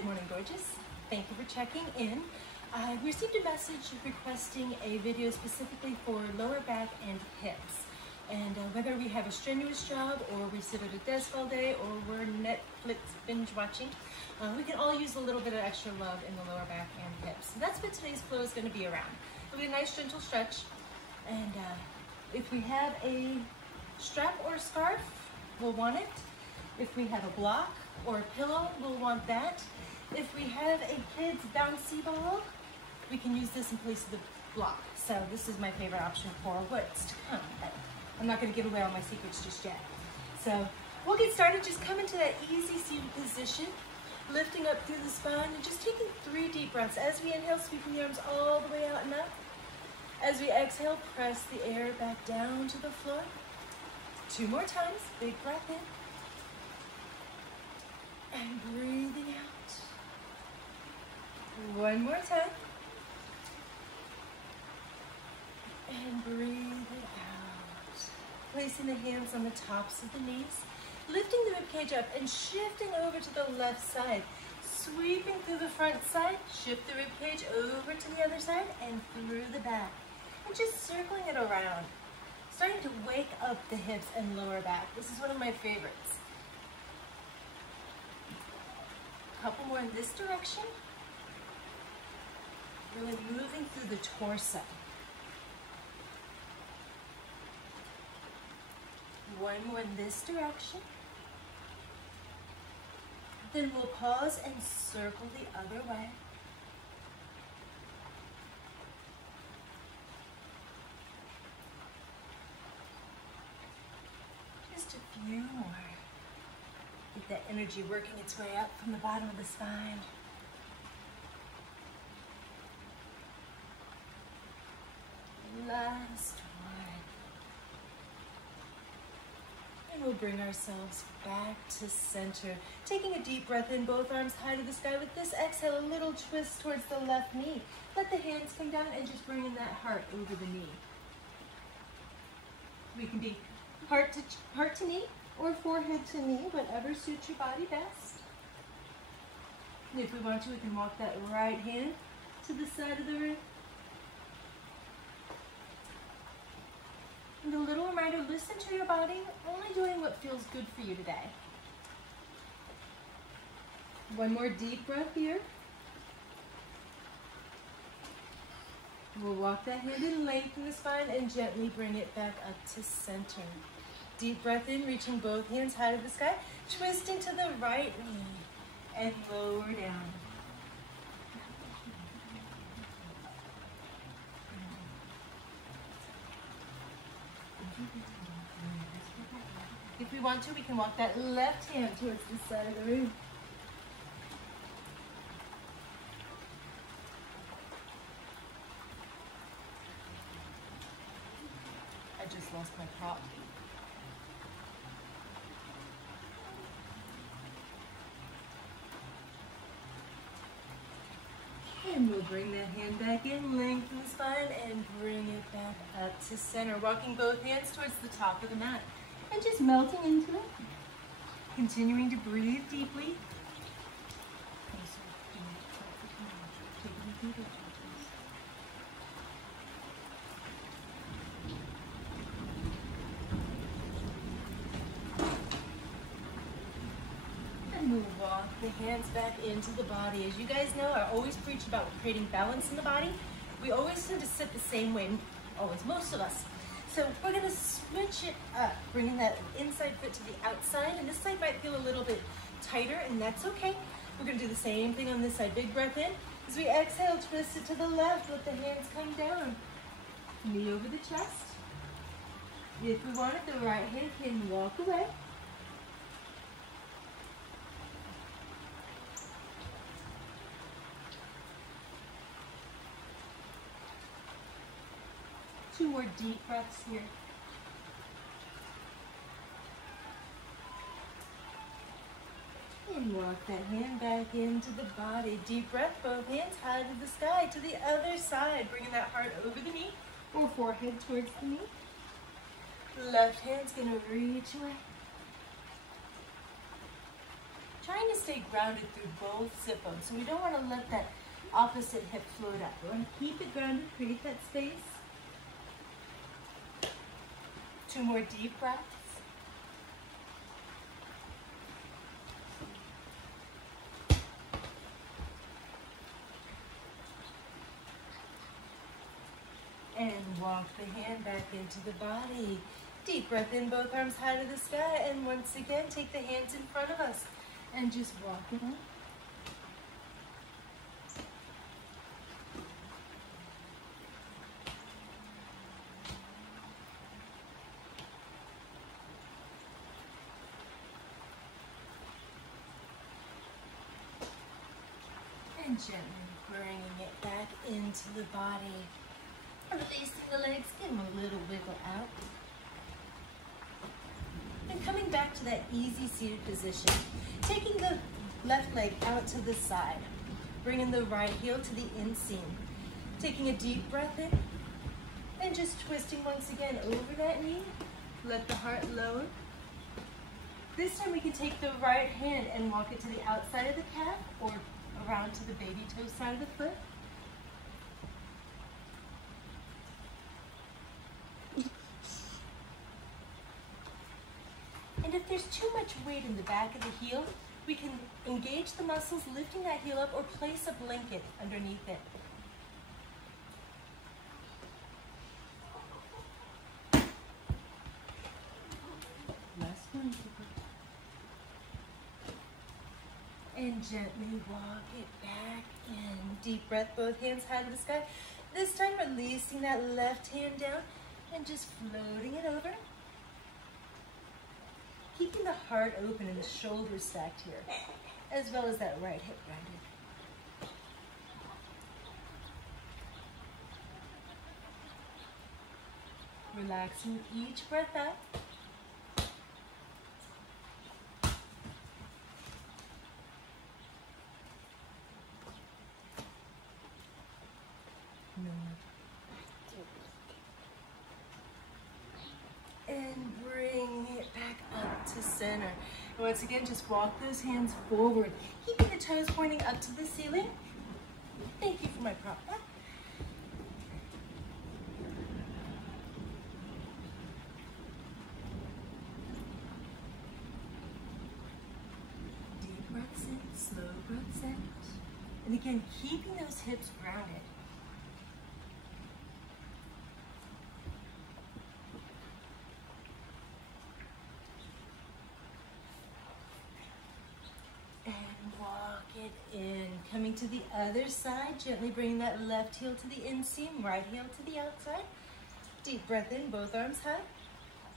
Good morning, gorgeous. Thank you for checking in. I received a message requesting a video specifically for lower back and hips. And whether we have a strenuous job or we sit at a desk all day or we're Netflix binge watching, we can all use a little bit of extra love in the lower back and hips. So that's what today's flow is going to be around. It'll be a nice gentle stretch. And if we have a strap or a scarf, we'll want it. If we have a block or a pillow, we'll want that. If we have a kid's bouncy ball, we can use this in place of the block. So this is my favorite option for what's to come. But I'm not going to give away all my secrets just yet. So we'll get started. Just come into that easy seated position, lifting up through the spine and just taking 3 deep breaths. As we inhale, sweeping the arms all the way out and up. As we exhale, press the air back down to the floor. 2 more times. Big breath in. And breathing out. 1 more time. And breathe it out. Placing the hands on the tops of the knees. Lifting the ribcage up and shifting over to the left side. Sweeping through the front side. Shift the ribcage over to the other side and through the back. And just circling it around. Starting to wake up the hips and lower back. This is one of my favorites. A couple more in this direction. Really moving through the torso. 1 more in this direction. Then we'll pause and circle the other way. Just a few more. Get that energy working its way up from the bottom of the spine. Last one. And we'll bring ourselves back to center. Taking a deep breath in, both arms high to the sky. With this exhale, a little twist towards the left knee. Let the hands come down and just bring in that heart over the knee. We can be heart to knee or forehead to knee, whatever suits your body best. And if we want to, we can walk that right hand to the side of the room. And a little reminder, listen to your body, only doing what feels good for you today. 1 more deep breath here. We'll walk that hand in, lengthen the spine, and gently bring it back up to center. Deep breath in, reaching both hands high to the sky, twisting to the right knee, and lower down. If we want to, we can walk that left hand towards the side of the room. I just lost my prop. And we'll bring that hand back in, lengthen the spine, and bring it back up to center. Walking both hands towards the top of the mat. And just melting into it. Continuing to breathe deeply. And we'll walk the hands back into the body. As you guys know, I always preach about creating balance in the body. We always tend to sit the same way, always, most of us. So we're going to switch it up, bringing that inside foot to the outside, and this side might feel a little bit tighter, and that's okay. We're going to do the same thing on this side. Big breath in. As we exhale, twist it to the left, let the hands come down. Knee over the chest. If we want it, the right hand can walk away. Two more deep breaths here. And walk that hand back into the body. Deep breath, both hands high to the sky, to the other side. Bringing that heart over the knee or forehead towards the knee. Left hand's gonna reach away. trying to stay grounded through both sit bones. So we don't want to let that opposite hip float up. We want to keep it grounded, create that space. 2 more deep breaths. And walk the hand back into the body. Deep breath in, both arms high to the sky. And once again, take the hands in front of us and just walk it up. And gently bringing it back into the body. Releasing the legs, give them a little wiggle out. And coming back to that easy seated position. Taking the left leg out to the side. Bringing the right heel to the inseam. Taking a deep breath in. And just twisting once again over that knee. Let the heart lower. This time we can take the right hand and walk it to the outside of the calf or around to the baby toe side of the foot. And if there's too much weight in the back of the heel, we can engage the muscles, lifting that heel up or place a blanket underneath it. Last one. And gently walk it back in. Deep breath, both hands high to the sky. This time releasing that left hand down and just floating it over. Keeping the heart open and the shoulders stacked here, as well as that right hip rounded. Relaxing each breath out. And bring it back up to center. And once again, just walk those hands forward, keeping the toes pointing up to the ceiling. Thank you for my prop back. Deep breaths in, slow breaths out. And again, keeping those hips grounded. In. Coming to the other side, gently bringing that left heel to the inseam, right heel to the outside. Deep breath in, both arms high.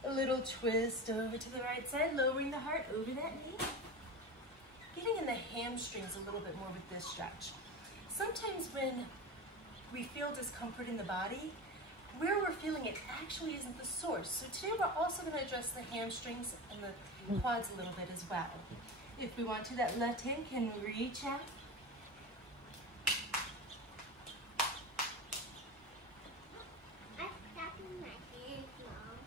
A little twist over to the right side, lowering the heart over that knee. Getting in the hamstrings a little bit more with this stretch. Sometimes when we feel discomfort in the body, where we're feeling it actually isn't the source. So today we're also going to address the hamstrings and the quads a little bit as well. If we want to, that left hand can reach out. I'm tapping my hand, Mom.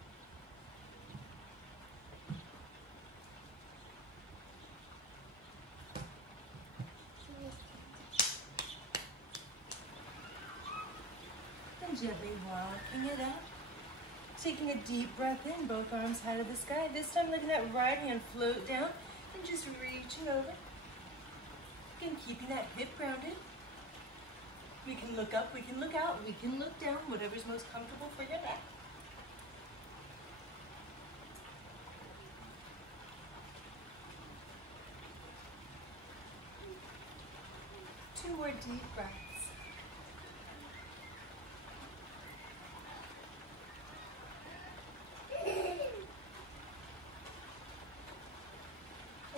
And gently walking it out. Taking a deep breath in, both arms high to the sky. This time letting that right hand float down. And just reaching over. Again, keeping that hip grounded. We can look up, we can look out, we can look down, whatever's most comfortable for your neck. Two more deep breaths.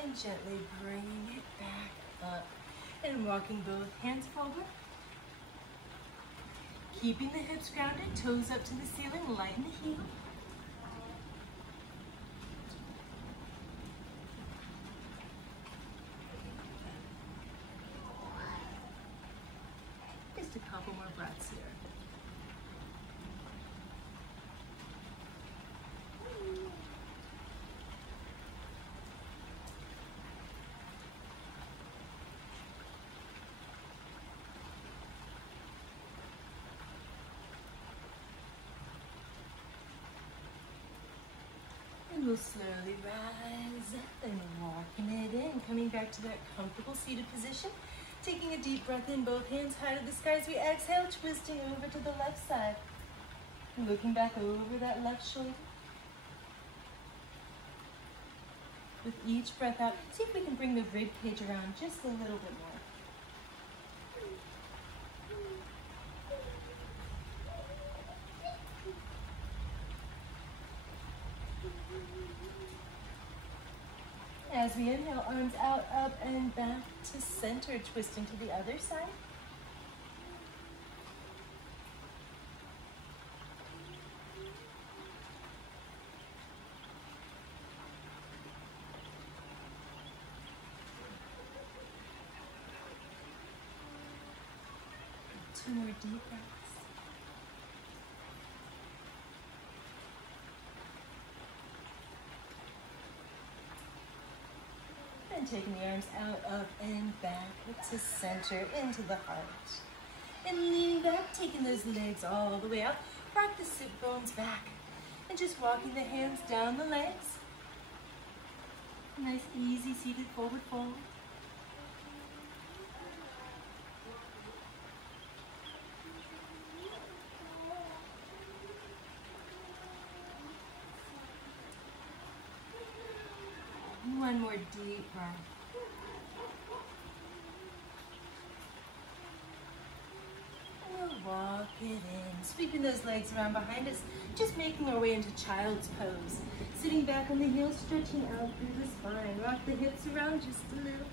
And gently bringing it back up and walking both hands forward. Keeping the hips grounded, toes up to the ceiling, lighten the heel. Just a couple more breaths here. We'll slowly rise and walking it in, coming back to that comfortable seated position. Taking a deep breath in, both hands high to the sky as we exhale, twisting over to the left side. Looking back over that left shoulder. With each breath out, see if we can bring the rib cage around just a little bit more. As we inhale, arms out, up and back to center, twisting to the other side. Two more deep breaths. And taking the arms out, up and back to center, into the heart. And leaning back, taking those legs all the way out. Rock the sit bones back. And just walking the hands down the legs. Nice, easy, seated forward fold. One more deep breath. And we'll walk it in, sweeping those legs around behind us, just making our way into child's pose. Sitting back on the heels, stretching out through the spine. Rock the hips around just a little.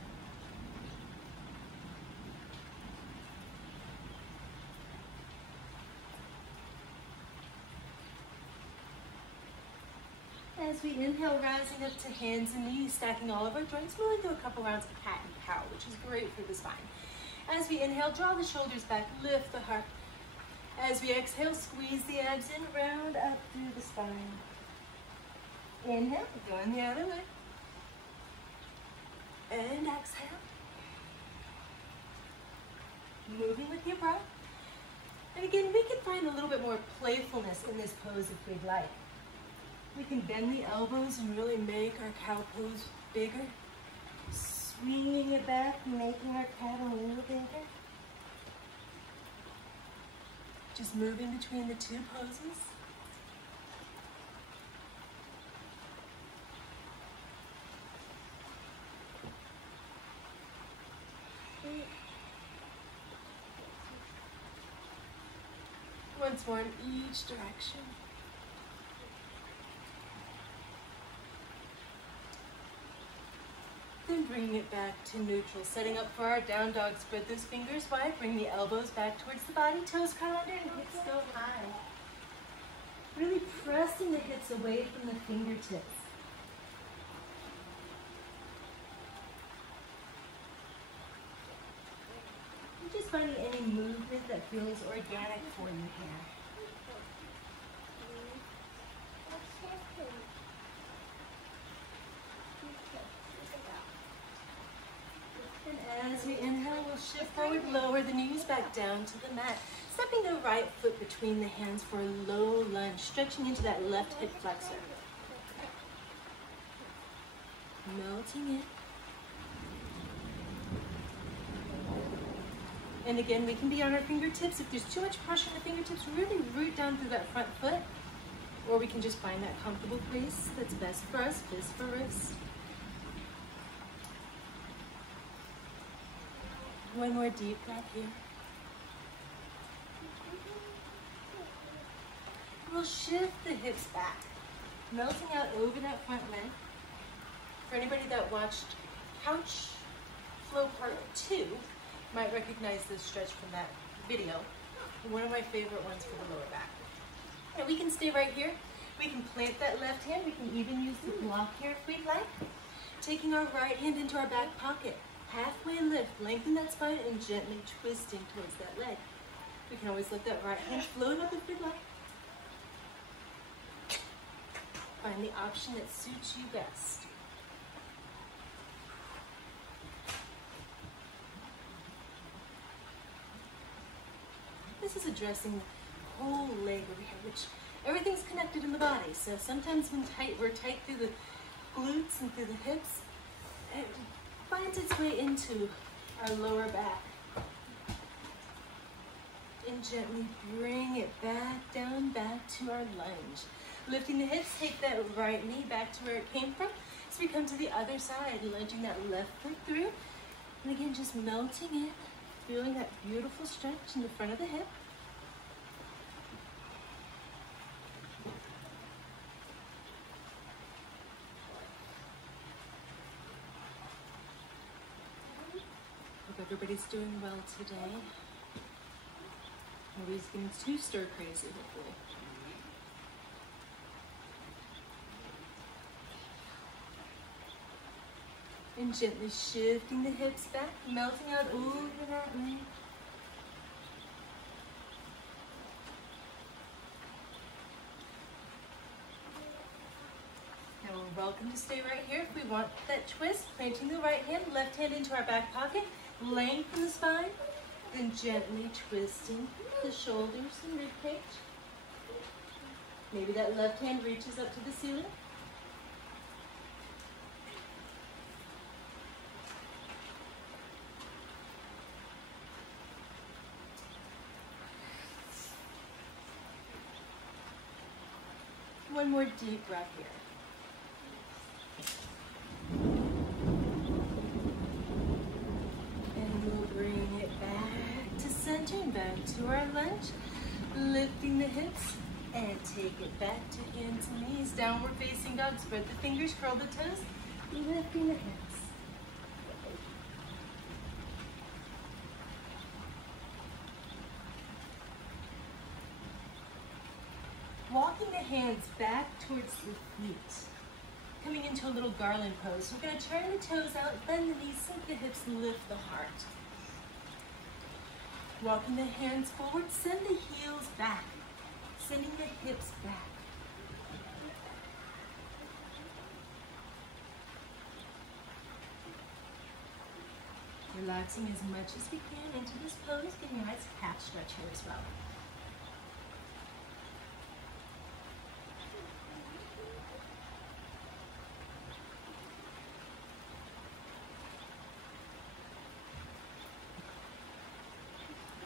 As we inhale, rising up to hands and knees, stacking all of our joints, we'll do a couple rounds of cat and cow, which is great for the spine. As we inhale, draw the shoulders back, lift the heart. As we exhale, squeeze the abs in, round up through the spine. Inhale, going the other way. And exhale. Moving with your breath. And again, we can find a little bit more playfulness in this pose if we'd like. We can bend the elbows and really make our cow pose bigger. Swinging it back, making our cat a little bigger. Just moving between the two poses. Once more in each direction. Then bring it back to neutral, setting up for our down dog. Spread those fingers wide, bring the elbows back towards the body, toes curl under and hips go high. Really pressing the hips away from the fingertips. And just finding any movement that feels organic for you here. As we inhale, we'll shift forward, lower the knees back down to the mat. Stepping the right foot between the hands for a low lunge, stretching into that left hip flexor. Melting in. And again, we can be on our fingertips. If there's too much pressure on the fingertips, really root down through that front foot. Or we can just find that comfortable place that's best for us, fist for wrist. One more deep breath here. We'll shift the hips back, melting out over that front leg. For anybody that watched Couch Flow Part 2, might recognize this stretch from that video. One of my favorite ones for the lower back. Now we can stay right here. We can plant that left hand. We can even use the block here if we'd like. Taking our right hand into our back pocket. Halfway lift, lengthen that spine and gently twisting towards that leg. We can always let that right hand float up if we'd like. Find the option that suits you best. This is addressing the whole leg over here, which Everything's connected in the body. So sometimes when we're tight through the glutes and through the hips, it finds its way into our lower back. And gently bring it back down, back to our lunge. Lifting the hips, take that right knee back to where it came from. So we come to the other side, lunging that left foot through. And again, just melting in, feeling that beautiful stretch in the front of the hip. Hope everybody's doing well today. Nobody's getting too stir crazy, hopefully. And gently shifting the hips back, melting out over that leg. Now we're welcome to stay right here if we want that twist. Planting the right hand, left hand into our back pocket, lengthen the spine, then gently twisting the shoulders and rib cage. Maybe that left hand reaches up to the ceiling. One more deep breath here. And we'll bring it back to center and back to our lunge. Lifting the hips and take it back to hands and knees. Downward facing dog. Spread the fingers, curl the toes. Lifting the hips. Walking the hands back towards the feet. Coming into a little garland pose. We're going to turn the toes out, bend the knees, sink the hips, and lift the heart. Walking the hands forward, send the heels back. Sending the hips back. Relaxing as much as we can into this pose, getting a nice calf stretch here as well.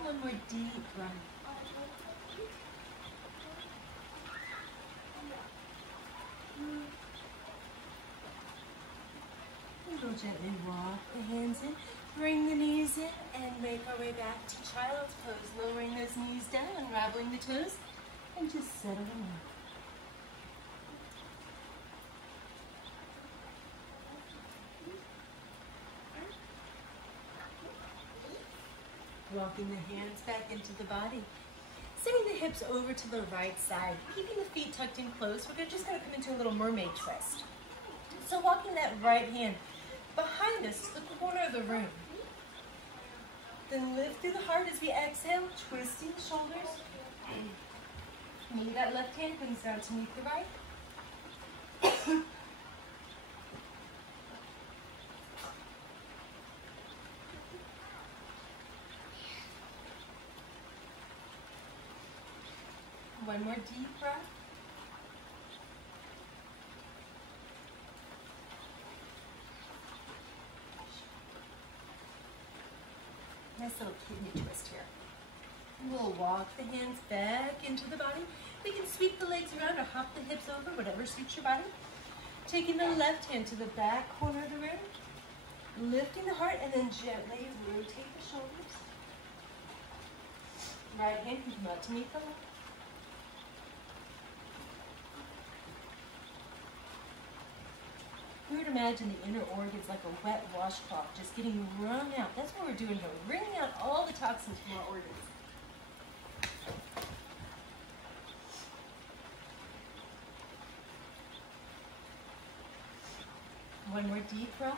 One more deep breath. And we'll gently walk the hands in, bring the knees in, and make our way back to child's pose, lowering those knees down, unraveling the toes, and just settling in. Walking the hands back into the body. Sending the hips over to the right side. Keeping the feet tucked in close. We're just going to come into a little mermaid twist. So walking that right hand behind us to the corner of the room. Then lift through the heart as we exhale, twisting the shoulders. Maybe that left hand comes down to meet the right. One more deep breath. Nice little kidney twist here. We'll walk the hands back into the body. We can sweep the legs around or hop the hips over, whatever suits your body. Taking the left hand to the back corner of the room. Lifting the heart and then gently rotate the shoulders. Right hand can come out to meet the left. We would imagine the inner organs like a wet washcloth, just getting wrung out. That's what we're doing here, wringing out all the toxins from our organs. One more deep breath.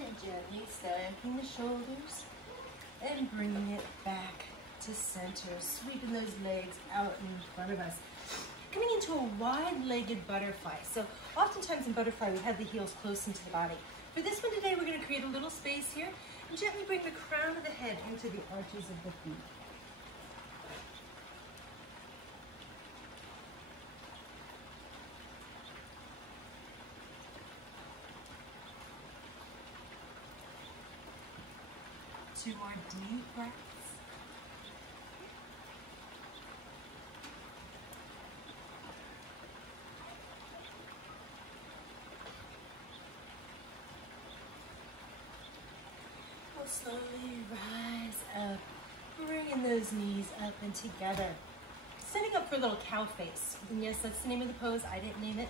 And gently stamping the shoulders and bringing it back to center, sweeping those legs out in front of us. Coming into a wide-legged butterfly. So oftentimes in butterfly, we have the heels close into the body. For this one today, we're going to create a little space here and gently bring the crown of the head into the arches of the feet. Two more deep breaths. We'll slowly rise up, bringing those knees up and together. Setting up for a little cow face. And yes, that's the name of the pose. I didn't name it.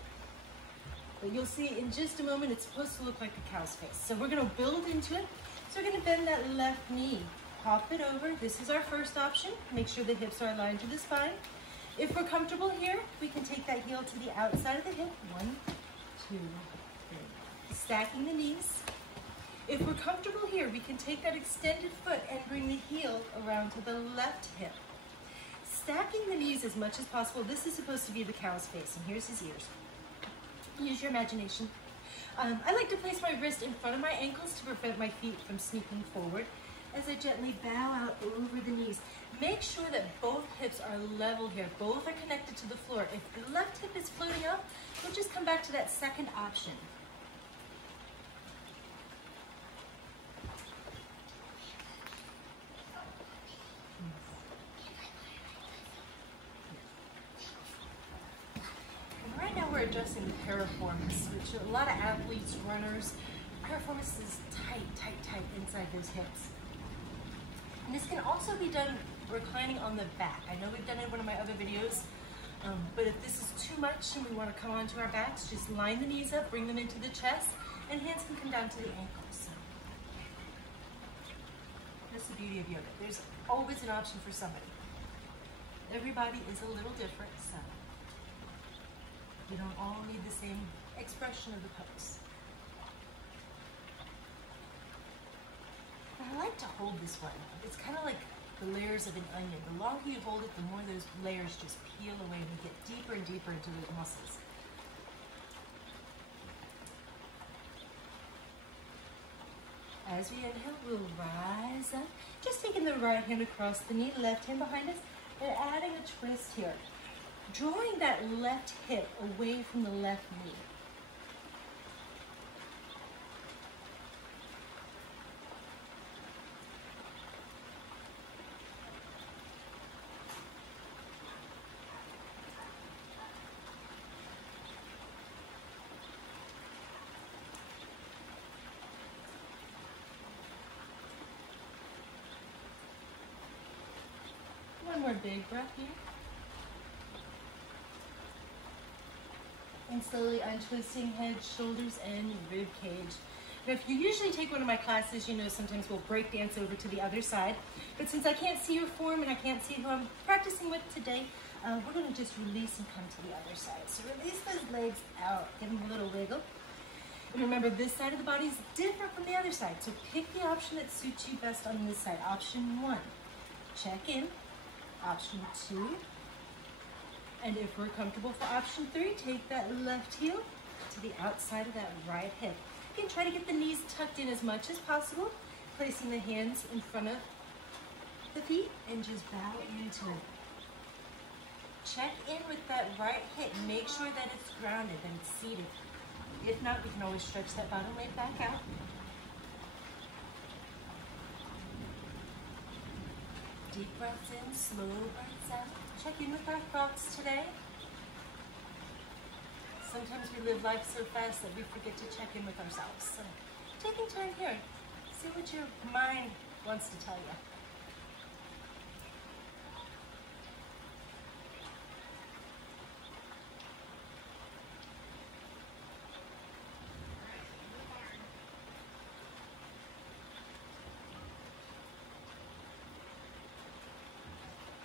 But you'll see in just a moment, it's supposed to look like a cow's face. So we're going to build into it. So we're going to bend that left knee, hop it over. This is our first option. Make sure the hips are aligned to the spine. If we're comfortable here, we can take that heel to the outside of the hip. 1, 2, 3. Stacking the knees. If we're comfortable here, we can take that extended foot and bring the heel around to the left hip. Stacking the knees as much as possible. This is supposed to be the cow's face, and here's his ears. Use your imagination. I like to place my wrist in front of my ankles to prevent my feet from sneaking forward as I gently bow out over the knees. Make sure that both hips are level here. Both are connected to the floor. If the left hip is floating up, we'll just come back to that second option. We're addressing piriformis, which a lot of athletes, runners, piriformis is tight, tight, tight inside those hips. And this can also be done reclining on the back. I know we've done it in one of my other videos, but if this is too much and we want to come onto our backs, just line the knees up, bring them into the chest, and hands can come down to the ankles. That's the beauty of yoga. There's always an option for somebody. Everybody is a little different, so we don't all need the same expression of the pose. And I like to hold this one. It's kind of like the layers of an onion. The longer you hold it, the more those layers just peel away and we get deeper and deeper into those muscles. As we inhale, we'll rise up. Just taking the right hand across the knee, left hand behind us, and adding a twist here. Drawing that left hip away from the left knee. One more big breath here. And slowly untwisting head, shoulders, and rib cage. Now, if you usually take one of my classes, you know sometimes we'll break dance over to the other side. But since I can't see your form and I can't see who I'm practicing with today, we're going to just release and come to the other side. So release those legs out, give them a little wiggle. And remember, this side of the body is different from the other side. So pick the option that suits you best on this side. Option 1, check in. Option 2. And if we're comfortable for option 3, take that left heel to the outside of that right hip. You can try to get the knees tucked in as much as possible, placing the hands in front of the feet and just bow into it. Check in with that right hip. Make sure that it's grounded, that it's seated. If not, we can always stretch that bottom leg back out. Deep breaths in, slow breaths out. Check in with our thoughts today. Sometimes we live life so fast that we forget to check in with ourselves. So taking time here, see what your mind wants to tell you.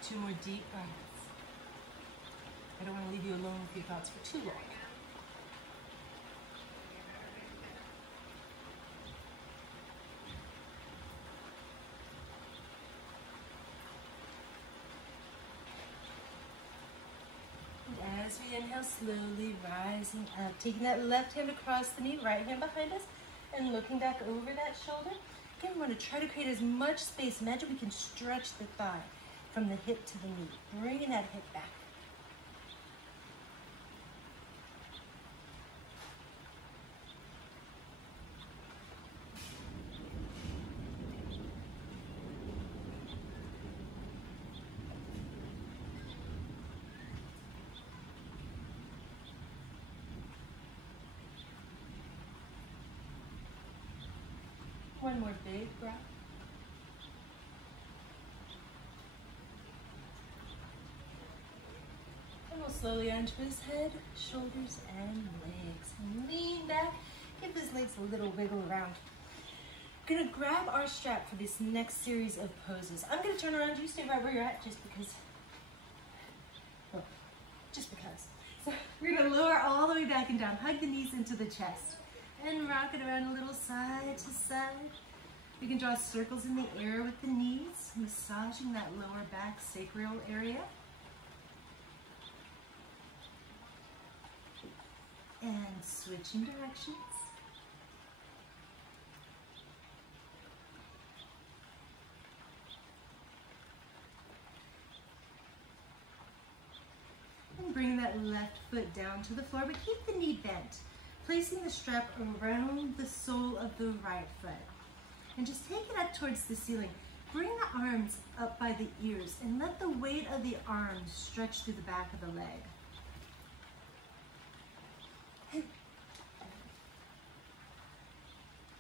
Two more deep breaths. I don't want to leave you alone with your thoughts for too long. And as we inhale, slowly rising up, taking that left hand across the knee, right hand behind us, and looking back over that shoulder. Again, we want to try to create as much space. Imagine we can stretch the thigh from the hip to the knee, bringing that hip back. One more big breath. And we'll slowly untwist head, shoulders, and legs. And lean back. Give those legs a little wiggle around. Gonna grab our strap for this next series of poses. I'm gonna turn around. You stay right where you're at just because. Oh, just because. So we're gonna lower all the way back and down. Hug the knees into the chest. And rock it around a little side to side. You can draw circles in the air with the knees, massaging that lower back sacral area. And switching directions. And bring that left foot down to the floor, but keep the knee bent. Placing the strap around the sole of the right foot. And just take it up towards the ceiling. Bring the arms up by the ears and let the weight of the arms stretch through the back of the leg.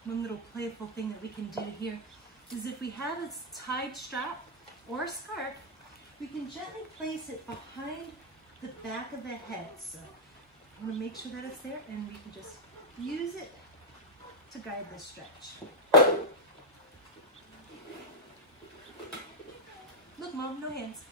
One little playful thing that we can do here is if we have a tied strap or a scarf, we can gently place it behind the back of the head. So I want to make sure that it's there, and we can just use it to guide this stretch. Look, Mom, no hands.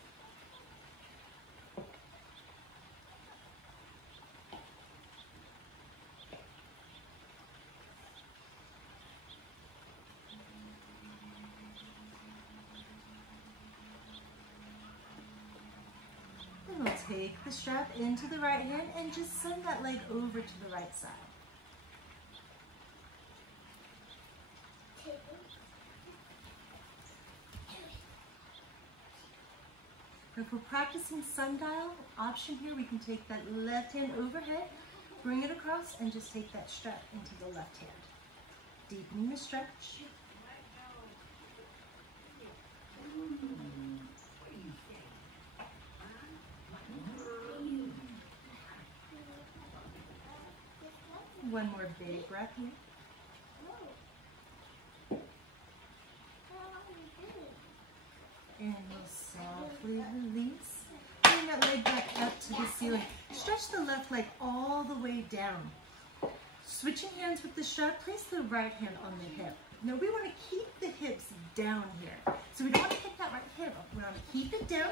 And we'll take the strap into the right hand and just send that leg over to the right side. If we're practicing sundial option here, we can take that left hand overhead, bring it across, and just take that strap into the left hand. Deepening the stretch. One more big breath here. And we'll softly release. Bring that leg back up to the ceiling. Stretch the left leg all the way down. Switching hands with the strap, place the right hand on the hip. Now we want to keep the hips down here. So we don't want to kick that right hip up. We want to keep it down.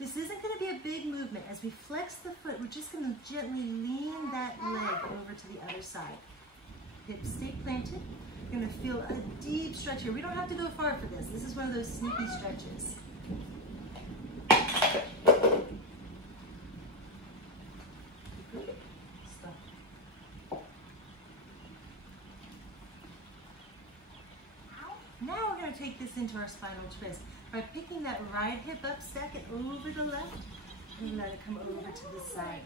This isn't going to be a big movement. As we flex the foot, we're just going to gently lean that leg over to the other side. Hips stay planted. You're going to feel a deep stretch here. We don't have to go far for this. This is one of those sneaky stretches. Stop. Now we're going to take this into our spinal twist by picking that right hip up, stack it over the left, and let it come over to the side.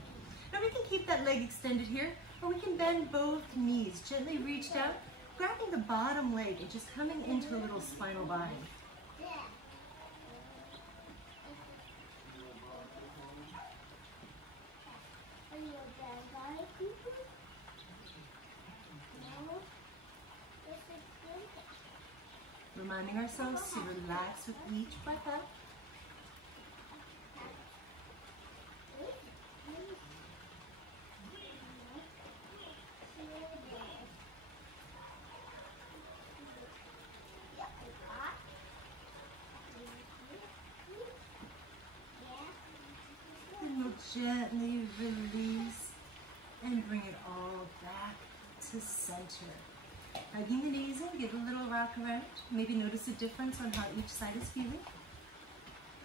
Now we can keep that leg extended here, or we can bend both knees. Gently reach down, grabbing the bottom leg and just coming into a little spinal bind. Reminding ourselves to relax with each breath out. And we'll gently release and bring it all back to center. Hugging the knees in, give a little rock around. Maybe notice a difference on how each side is feeling.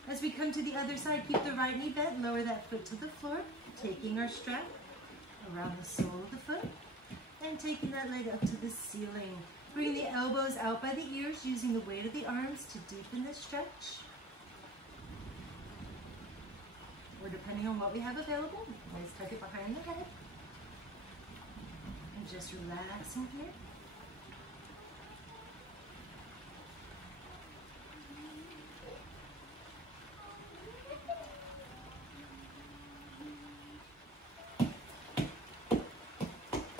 As we come to the other side, keep the right knee bent, lower that foot to the floor, taking our strap around the sole of the foot, and And taking that leg up to the ceiling. Bring the elbows out by the ears, using the weight of the arms to deepen the stretch. Or depending on what we have available, we can always tuck it behind the head. And just relaxing here.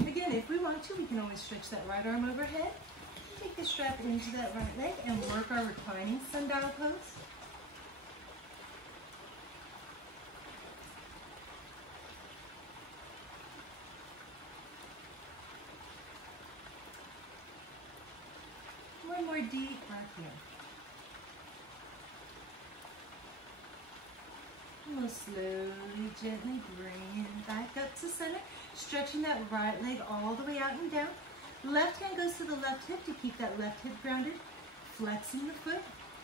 Again, if we want to, we can always stretch that right arm overhead. Take the strap into that right leg and work our reclining sundial pose. One more deep breath here. And we'll slowly, gently bring it back up to center, stretching that right leg all the way out and down. Left hand goes to the left hip to keep that left hip grounded, flexing the foot,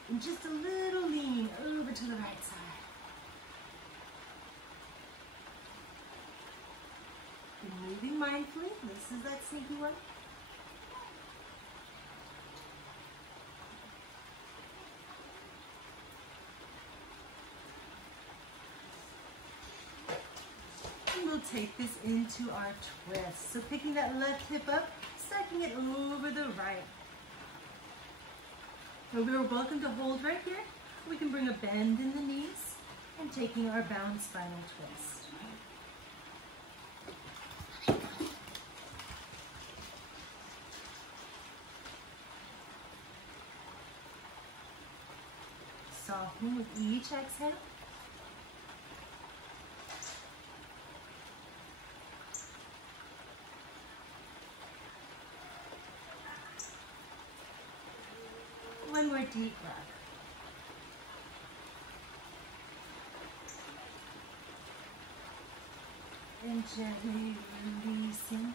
and just a little lean over to the right side. And moving mindfully, this is that sneaky one. And we'll take this into our twist. So picking that left hip up, stacking it over the right. So we're welcome to hold right here. We can bring a bend in the knees and taking our balanced spinal twist. Softening with each exhale. One more deep breath. And gently releasing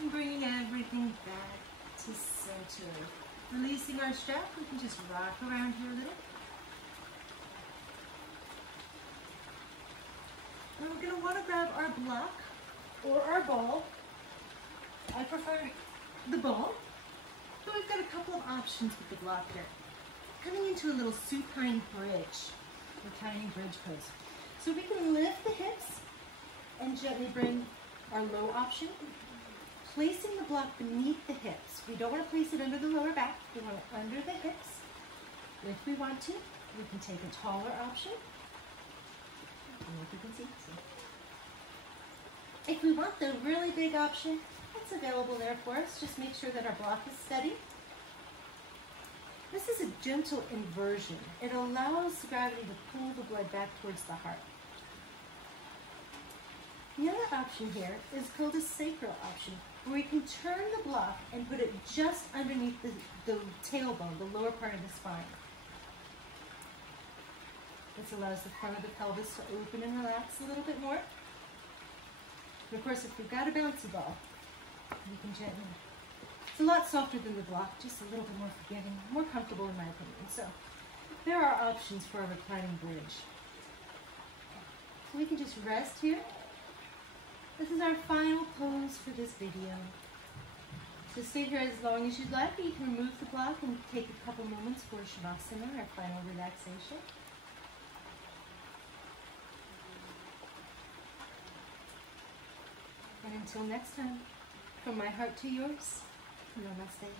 and bringing everything back to center. Releasing our strap, we can just rock around here a little. And we're going to want to grab our block or our ball. I prefer the ball. So we've got a couple of options with the block here. Coming into a little supine bridge, or tiny bridge pose. So we can lift the hips and gently bring our low option, placing the block beneath the hips. We don't want to place it under the lower back, we want it under the hips. If we want to, we can take a taller option. If you can see. If we want the really big option, it's available there for us. Just make sure that our block is steady. This is a gentle inversion. It allows gravity to pull the blood back towards the heart. The other option here is called a sacral option, where we can turn the block and put it just underneath the tailbone, the lower part of the spine. This allows the front of the pelvis to open and relax a little bit more. And of course, if we've got a bouncy ball, you can gently, it's a lot softer than the block, just a little bit more forgiving, more comfortable in my opinion. So there are options for a reclining bridge. So we can just rest here. This is our final pose for this video. So stay here as long as you'd like. You can remove the block and take a couple moments for Shavasana, our final relaxation. And until next time, from my heart to yours, namaste.